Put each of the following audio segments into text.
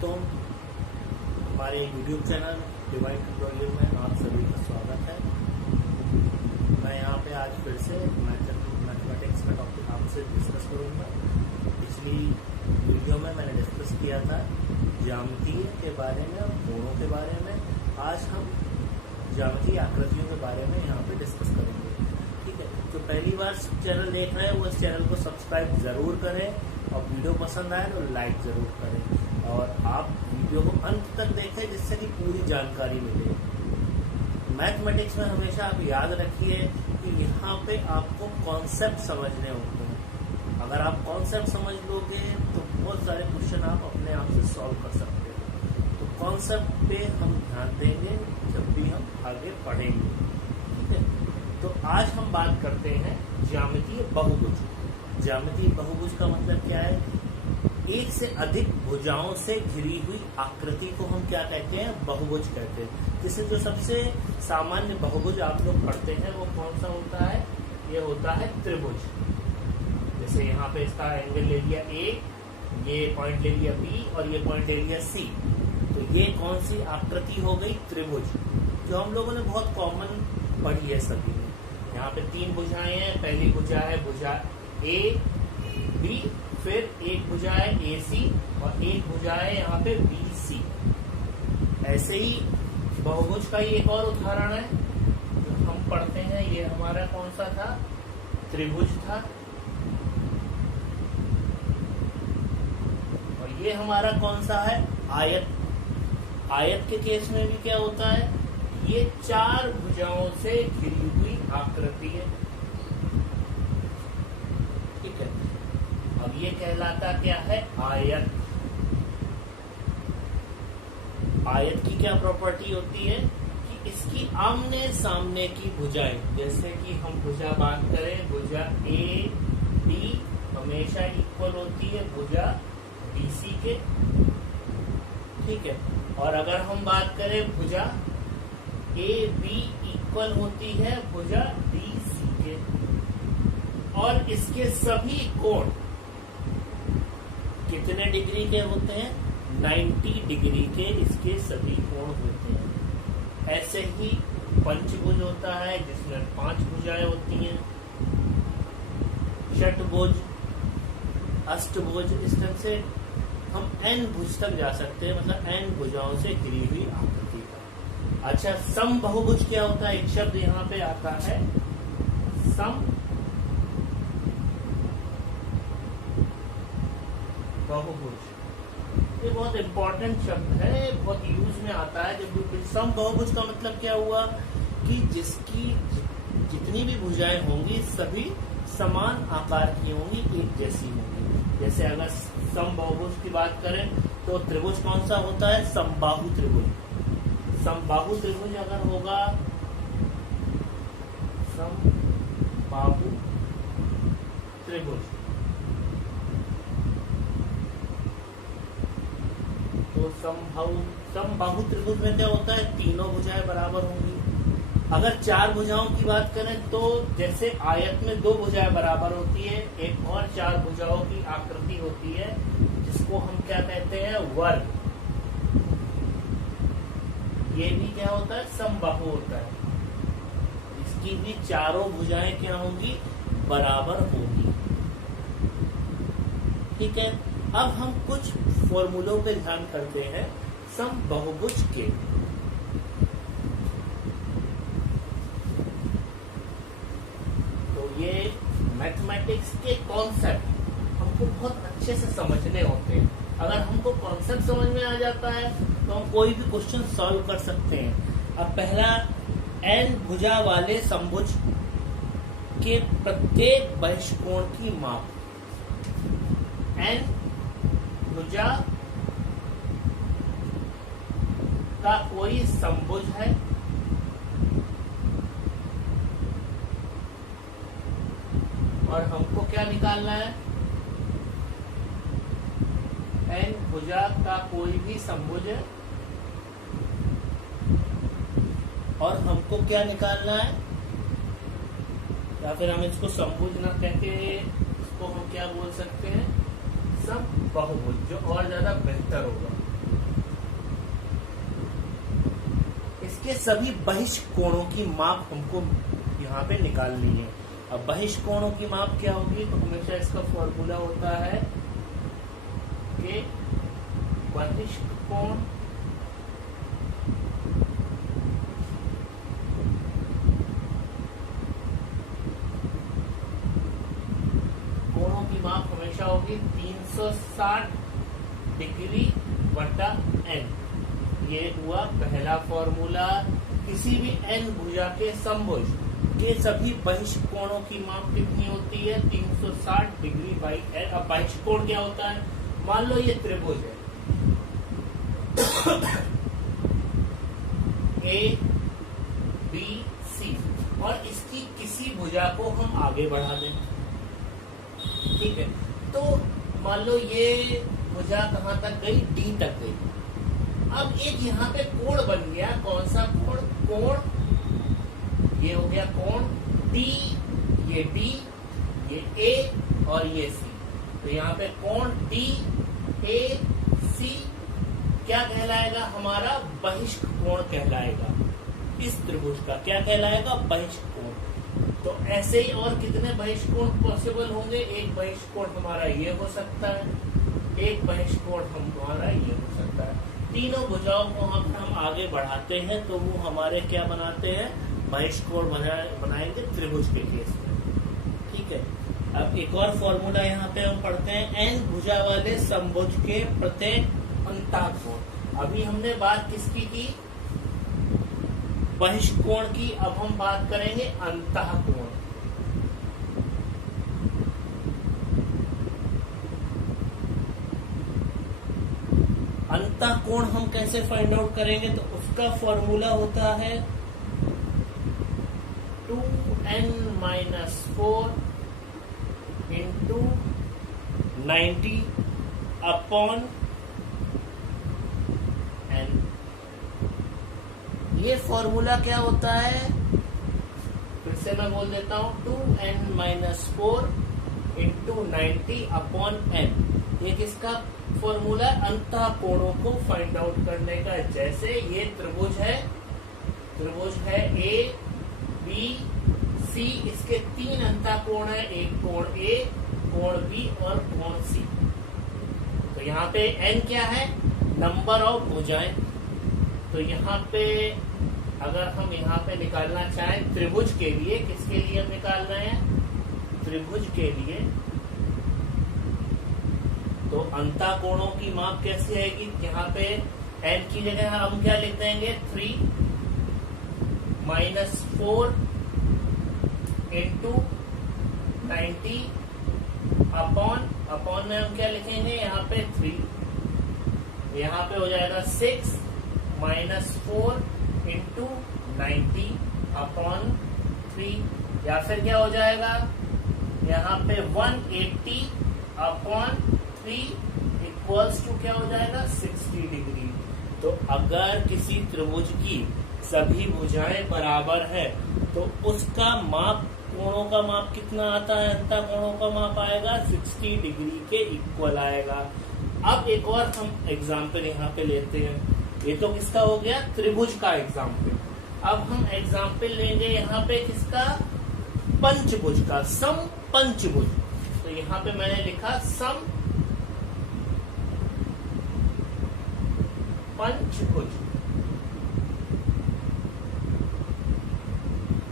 दोस्तों, हमारे YouTube channel divine tutorial में आप सभी का स्वागत है। मैं यहाँ पे आज फिर से मैथमेटिक्स का टॉपिक आपसे डिस्कस करूँगा। पिछली वीडियो में मैंने डिस्कस किया था ज्यामितीय के बारे में और कोणों के बारे में। आज हम ज्यामितीय आकृतियों के बारे में यहाँ पे डिस्कस करेंगे। ठीक है, तो पहली बार चैनल देख रहे हैं वो इस चैनल को सब्सक्राइब जरूर करें और वीडियो पसंद आए तो लाइक जरूर करें और आप वीडियो को अंत तक देखें जिससे कि पूरी जानकारी मिले। मैथमेटिक्स में हमेशा आप याद रखिए कि यहाँ पे आपको कॉन्सेप्ट समझने होते हैं। अगर आप कॉन्सेप्ट समझ लोगे तो बहुत सारे क्वेश्चन आप अपने आप से सॉल्व कर सकते हो। तो कॉन्सेप्ट पे हम ध्यान देंगे जब भी हम आगे पढ़ेंगे। ठीक है, तो आज हम बात करते हैं ज्यामितीय बहुभुज। ज्यामितीय बहुभुज का मतलब क्या है? एक से अधिक भुजाओं से घिरी हुई आकृति को हम क्या कहते हैं? बहुभुज कहते हैं। जिससे जो सबसे सामान्य बहुभुज आप लोग पढ़ते हैं वो कौन सा होता है? ये होता है त्रिभुज। जैसे यहाँ पे इसका एंगल ले लिया A, ये पॉइंट ले लिया B और ये पॉइंट ले लिया C। तो ये कौन सी आकृति हो गई? त्रिभुज, जो हम लोगों ने बहुत कॉमन पढ़ी है सभी ने। यहाँ पे तीन भुजाएं हैं। पहली भुजा है भुजा A B, फिर एक भुजा है AC और एक भुजा है यहाँ पे BC। ऐसे ही बहुभुज का ही एक और उदाहरण है जो हम पढ़ते हैं। ये हमारा कौन सा था? त्रिभुज था। और ये हमारा कौन सा है? आयत। आयत के केस में भी क्या होता है? ये चार भुजाओं से घिरी हुई आकृति है। ठीक है, अब ये कहलाता क्या है? आयत। आयत की क्या प्रॉपर्टी होती है कि इसकी आमने सामने की भुजाएं, जैसे कि हम भुजा बात करें, भुजा A B हमेशा इक्वल होती है भुजा BC के। ठीक है, और अगर हम बात करें भुजा AB इक्वल होती है भुजा DC के। और इसके सभी कोण कितने डिग्री के होते हैं? 90 डिग्री के इसके सभी कोण होते हैं। ऐसे ही पंचभुज होता है जिसमें 5 भुजाएं होती हैं। षटभुज, अष्टभुज, इस तरह से हम n भुज तक जा सकते हैं, मतलब n भुजाओं से घिरी हुई आकृति का। अच्छा, समबाहुभुज क्या होता है? एक शब्द यहाँ पे आता है सम बहुभुज। ये बहुत इंपॉर्टेंट शब्द है, बहुत यूज में आता है। जब सम बहुभुज का मतलब क्या हुआ कि जिसकी जितनी भी भुजाएं होंगी सभी समान आकार की होंगी, एक जैसी होंगी। जैसे अगर सम बहुभुज की बात करें तो त्रिभुज कौन सा होता है? समबाहु त्रिभुज। समबाहु त्रिभुज अगर होगा, समबाहु त्रिभुज, तो समबाहु त्रिभुज में क्या होता है? तीनों भुजाएं बराबर होंगी। अगर चार भुजाओं की बात करें तो जैसे आयत में 2 भुजाएं बराबर होती है, एक और 4 भुजाओं की आकृति होती है जिसको हम क्या कहते हैं? वर्ग। ये भी क्या होता है? समबाहु होता है। इसकी भी चारों भुजाएं क्या होंगी? बराबर होंगी। ठीक है, अब हम कुछ फॉर्मूलों पे ध्यान करते हैं समबाहुभुज के। तो ये मैथमेटिक्स के कॉन्सेप्ट हमको बहुत अच्छे से समझने होते हैं। अगर हमको कॉन्सेप्ट समझ में आ जाता है तो हम कोई भी क्वेश्चन सॉल्व कर सकते हैं। अब पहला, n भुजा वाले समभुज के प्रत्येक बहिष्कोण की माप। n भुजा का कोई समभुज है और हमको क्या निकालना है? n भुजा का कोई भी समभुज है और हमको क्या निकालना है? या फिर हम इसको समभुज ना कहते, इसको हम क्या बोल सकते हैं? समबाहुभुज, जो और ज्यादा बेहतर होगा। इसके सभी बहिष्कोणों की माप हमको यहाँ पे निकालनी है। अब बहिष्कोणों की माप क्या होगी, तो हमेशा इसका फॉर्मूला होता है कि बहिष्कोण कोणों की माप हमेशा होगी 360 डिग्री बटा n। ये हुआ पहला फॉर्मूला। किसी भी n भुजा के समभुज के सभी बहिष्कोणों की माप कितनी होती है, 360 डिग्री बाई n। अब बहिष्कोण क्या होता है, मान लो ये त्रिभुज है A B C और इसकी किसी भुजा को हम आगे बढ़ा दें, ठीक है। तो मान लो ये भुजा कहां तक गई, D तक गई। अब एक यहाँ पे कोण बन गया, कौन सा कोण, कोण ये हो गया कोण D, ये D, ये A और ये C। तो यहाँ पे कोण D A C क्या कहलाएगा, हमारा बहिष्कोण कहलाएगा। इस त्रिभुज का क्या कहलाएगा, बहिष्कोण। तो ऐसे ही और कितने बहिष्कोण पॉसिबल होंगे, एक बहिष्कोण हमारा ये हो सकता है, एक बहिष्कोण हमारा ये हो सकता है। तीनों भुजाओं को हम आगे बढ़ाते हैं तो वो हमारे क्या बनाते हैं, बहिष्कोण बनाएंगे त्रिभुज के केस में, ठीक है। अब एक और फॉर्मूला यहाँ पे हम पढ़ते हैं, n भुजा वाले समभुज के प्रत्येक अंतःकोण। अभी हमने बात किसकी की, बहिष्कोण की। अब हम बात करेंगे अंतःकोण। अंतःकोण हम कैसे फाइंड आउट करेंगे, तो उसका फॉर्मूला होता है 2n-4 इंटू 90 अपॉन n। ये फॉर्मूला क्या होता है, फिर से मैं बोल देता हूं, 2n-4 इंटू 90 अपॉन n। ये किसका फॉर्मूला, अंतःकोणों को फाइंड आउट करने का। जैसे ये त्रिभुज है A B C, इसके तीन अंतःकोण है, एक कोण A, कोण B और कोण C। तो यहाँ पे n क्या है, नंबर ऑफ भुजाएं। तो यहाँ पे अगर हम यहाँ पे निकालना चाहें त्रिभुज के लिए, किसके लिए हम निकाल रहे हैं, त्रिभुज के लिए, तो अंतःकोणों की माप कैसी आएगी, यहाँ पे n की जगह हम क्या लिख देंगे, 3 - 4 इंटू 90 अपॉन में हम क्या लिखेंगे, यहाँ पे 3, यहाँ पे हो जाएगा 6 - 4 इंटू 90 अपॉन 3, या फिर क्या हो जाएगा, यहाँ पे 180 अपॉन 3 इक्वल्स टू क्या हो जाएगा, 60 डिग्री। तो अगर किसी त्रिभुज की सभी भुजाएं बराबर है तो उसका माप, कोणों का माप कितना आता है, अंतःकोणों का माप आएगा 60 डिग्री के इक्वल आएगा। अब एक और हम एग्जाम्पल यहाँ पे लेते हैं। ये तो किसका हो गया, त्रिभुज का एग्जाम्पल। अब हम एग्जाम्पल लेंगे यहाँ पे किसका, पंचभुज का, सम पंचभुज। तो यहाँ पे मैंने लिखा सम पंचभुज,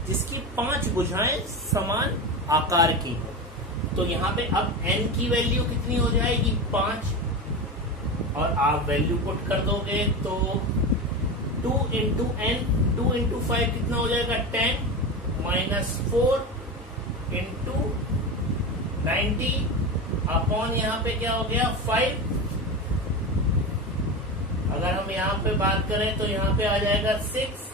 जिसकी 5 भुजाएं समान आकार की हो। तो यहाँ पे अब n की वैल्यू कितनी हो जाएगी, 5, और आप वैल्यू पुट कर दोगे तो 2 इंटू n, 2 इंटू 5 कितना हो जाएगा, 10 - 4 इंटू 90 अपॉन यहाँ पे क्या हो गया, 5। अगर हम यहाँ पे बात करें तो यहाँ पे आ जाएगा 6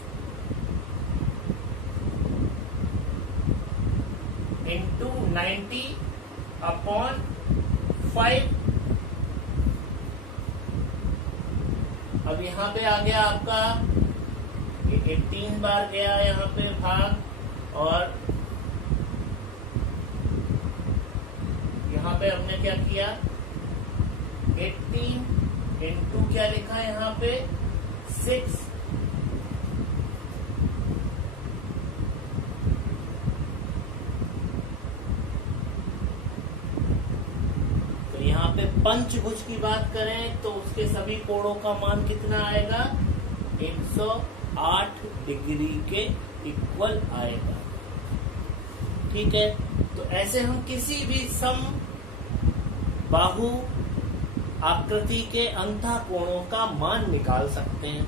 इंटू 90 अपॉन 5। अब यहाँ पे आ गया आपका 18 बार गया यहाँ पे भाग, और यहाँ पे हमने क्या किया, 18 इंटू क्या लिखा है यहाँ पे 6 पंचभुज की बात करें तो उसके सभी कोणों का मान कितना आएगा, 108 डिग्री के इक्वल आएगा। ठीक है, तो ऐसे हम किसी भी सम बाहु आकृति के अंतः कोणों का मान निकाल सकते हैं।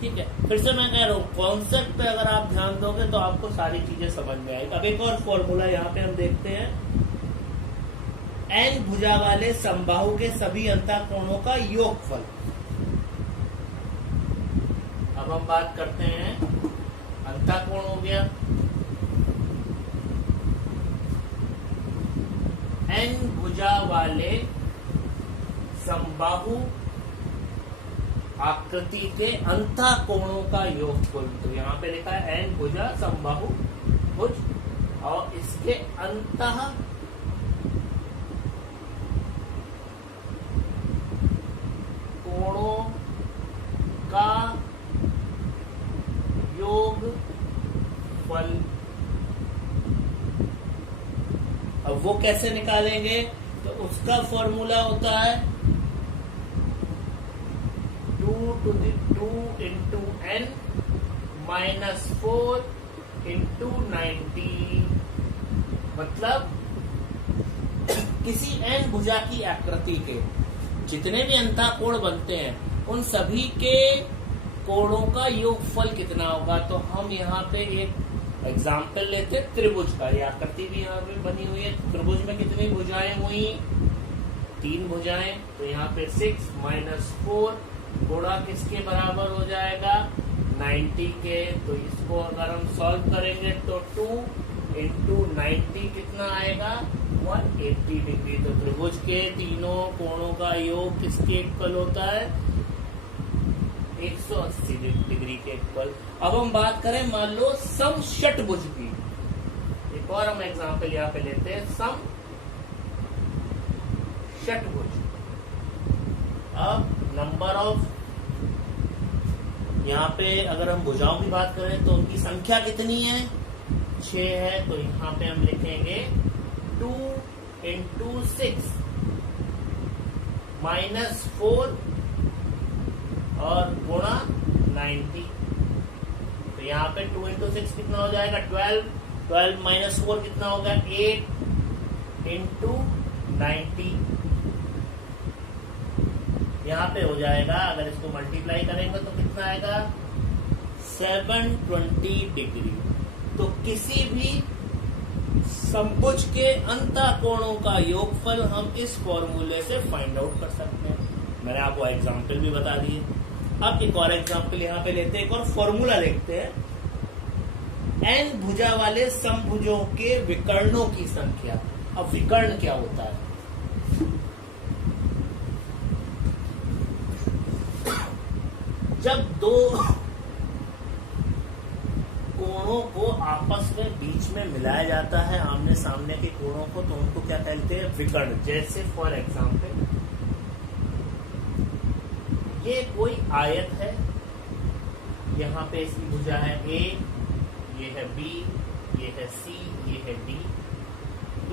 ठीक है, फिर से मैं कह रहा हूँ, कॉन्सेप्ट पे अगर आप ध्यान दोगे तो आपको सारी चीजें समझ में आएगी। अब एक और फॉर्मूला यहाँ पे हम देखते हैं, n भुजा वाले समबाहु के सभी अंतः कोणों का योगफल। अब हम बात करते हैं, अंतः कोण हो गया, n भुजा वाले समबाहु आकृति के अंतः कोणों का योगफल। तो यहाँ पे लिखा है n भुजा समबाहु भुज और इसके अंतः कोणों का योगफल। अब वो कैसे निकालेंगे, तो उसका फॉर्मूला होता है 2 into n minus 4 into 90। मतलब किसी n भुजा की आकृति के जितने भी अंतः कोण बनते हैं उन सभी के कोणों का योगफल कितना होगा। तो हम यहाँ पे एक एग्जाम्पल लेते हैं त्रिभुज का। ये आकृति भी यहाँ पे बनी हुई है। त्रिभुज में कितनी भुजाएं हुई, 3 भुजाएं। तो यहाँ पे 6 minus 4 गुणा किसके बराबर हो जाएगा, 90 के। तो इसको अगर हम सॉल्व करेंगे तो 2 into 90 कितना आएगा, 180 डिग्री। तो त्रिभुज के तीनों कोणों का योग किसके इक्वल होता है, 180 डिग्री के इक्वल। अब हम बात करें मान लो सम षटभुज की। एक और हम एग्जांपल यहाँ पे लेते हैं, सम षटभुज। अब नंबर ऑफ, यहाँ पे अगर हम भुजाओं की बात करें तो उनकी संख्या कितनी है, 6 है। तो यहाँ पे हम लिखेंगे 2 into 6 minus 4 और गुणा 90। तो यहाँ पे 2 into 6 कितना हो जाएगा, 12 minus 4 कितना होगा, 8 into 90। यहाँ पे हो जाएगा, अगर इसको मल्टीप्लाई करेंगे तो कितना आएगा, 720 डिग्री। तो किसी भी समभुज के अंतः कोणों का योगफल हम इस फॉर्मूले से फाइंड आउट कर सकते हैं। मैंने आपको एग्जाम्पल भी बता दिए। अब एक और एग्जाम्पल यहाँ पे लेते हैं, एक और फॉर्मूला देखते हैं, n भुजा वाले समभुजों के विकर्णों की संख्या। अब विकर्ण क्या होता है, जब दो कोणों को आपस में बीच में मिलाया जाता है, आमने सामने के कोणों को, तो उनको क्या कहते हैं, विकर्ण। जैसे फॉर एग्जाम्पल ये कोई आयत है, यहाँ पे इसकी भुजा है A, ये है B, ये है C, ये है D।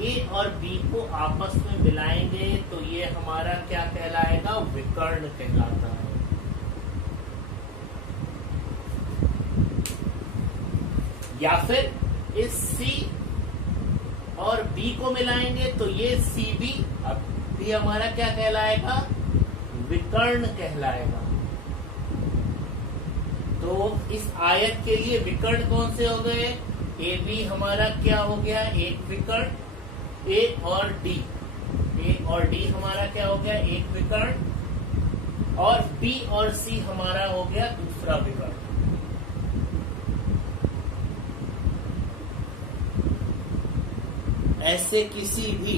A और B को आपस में मिलाएंगे तो ये हमारा क्या कहलाएगा, विकर्ण कहलाता है। या फिर इस C और B को मिलाएंगे तो ये CB अब भी हमारा क्या कहलाएगा, विकर्ण कहलाएगा। तो इस आयत के लिए विकर्ण कौन से हो गए, AB हमारा क्या हो गया, एक विकर्ण। A और D, A और D हमारा क्या हो गया, एक विकर्ण। और B और C हमारा हो गया दूसरा विकर्ण। ऐसे किसी भी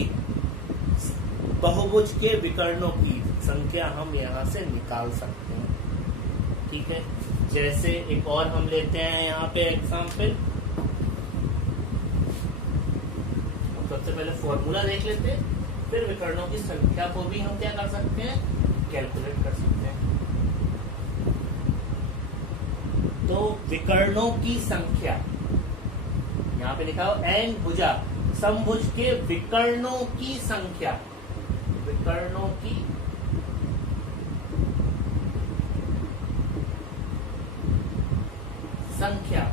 बहुभुज के विकर्णों की संख्या हम यहाँ से निकाल सकते हैं। ठीक है, जैसे एक और हम लेते हैं यहाँ पे एग्जाम्पल। सबसे पहले फॉर्मूला देख लेते हैं, फिर विकर्णों की संख्या को भी हम क्या कर सकते हैं, कैलकुलेट कर सकते हैं। तो विकर्णों की संख्या यहाँ पे लिखा हो n भुजा समभुज के विकर्णों की संख्या। विकर्णों की संख्या।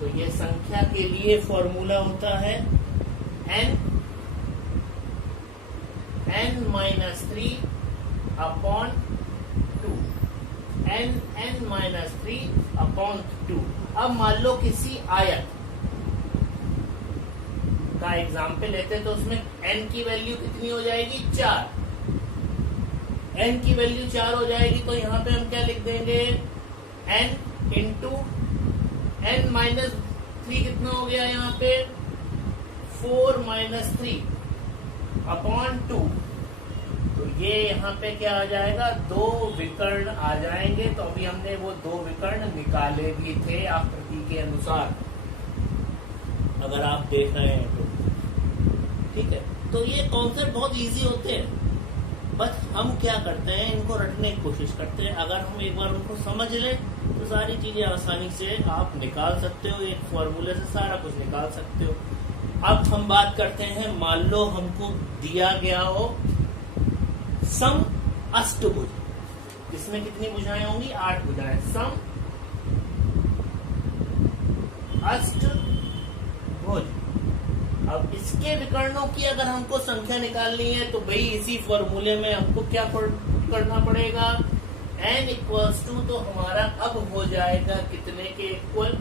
तो ये संख्या के लिए फॉर्मूला होता है n-3 अपॉन 2, n-3 अपॉन 2। अब मान लो किसी आयत का एग्जाम्पल लेते हैं, तो उसमें n की वैल्यू कितनी हो जाएगी? 4। n की वैल्यू 4 हो जाएगी, तो यहाँ पे हम क्या लिख देंगे? n इंटू n-3 कितना हो गया यहाँ पे? 4-3 अपॉन 2। तो ये यहाँ पे क्या आ जाएगा? 2 विकर्ण आ जाएंगे। तो अभी हमने वो 2 विकर्ण निकाले भी थे आकृति के अनुसार, अगर आप देख रहे हैं तो। ठीक है, तो ये कॉन्सेप्ट बहुत इजी होते हैं, बस हम क्या करते हैं, इनको रटने की कोशिश करते हैं। अगर हम एक बार उनको समझ लें तो सारी चीजें आसानी से आप निकाल सकते हो, एक फॉर्मूले से सारा कुछ निकाल सकते हो। अब हम बात करते हैं, मान लो हमको दिया गया हो सम अष्टभुज, इसमें कितनी भुजाएं होंगी? 8 भुजाएं। सम अष्टभुज। अब इसके विकर्णों की अगर हमको संख्या निकालनी है, तो भाई इसी फॉर्मूले में हमको क्या करना पड़ेगा? n इक्वल्स टू, तो हमारा अब हो जाएगा कितने के इक्वल?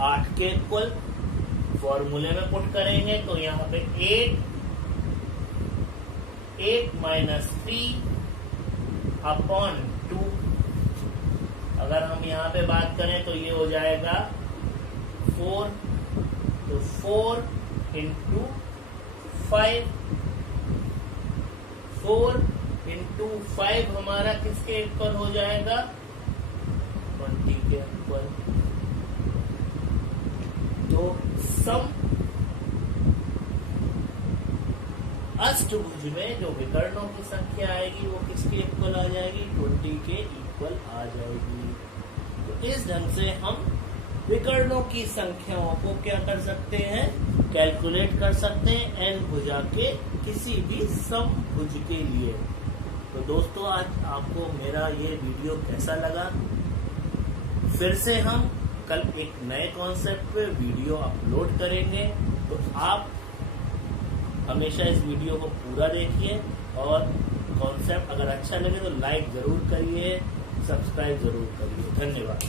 8 के इक्वल। फॉर्मूले में पुट करेंगे तो यहाँ पे 8-3 अपॉन 2। अगर हम यहाँ पे बात करें तो ये हो जाएगा 4, तो 4 इंटू 5, 4 इंटू 5 हमारा किसके इक्वल हो जाएगा? 20 के इक्वल। तो सम अष्टभुज में जो विकर्णों की संख्या आएगी वो किसके इक्वल आ जाएगी? 20 के इक्वल आ जाएगी। तो इस ढंग से हम विकर्णों की संख्याओं को क्या कर सकते हैं? कैलकुलेट कर सकते हैं n भुजा के किसी भी समभुज के लिए। तो दोस्तों, आज आपको मेरा ये वीडियो कैसा लगा? फिर से हम कल एक नए कॉन्सेप्ट पे वीडियो अपलोड करेंगे, तो आप हमेशा इस वीडियो को पूरा देखिए, और कॉन्सेप्ट अगर अच्छा लगे तो लाइक जरूर करिए, सब्सक्राइब जरूर करिए। धन्यवाद।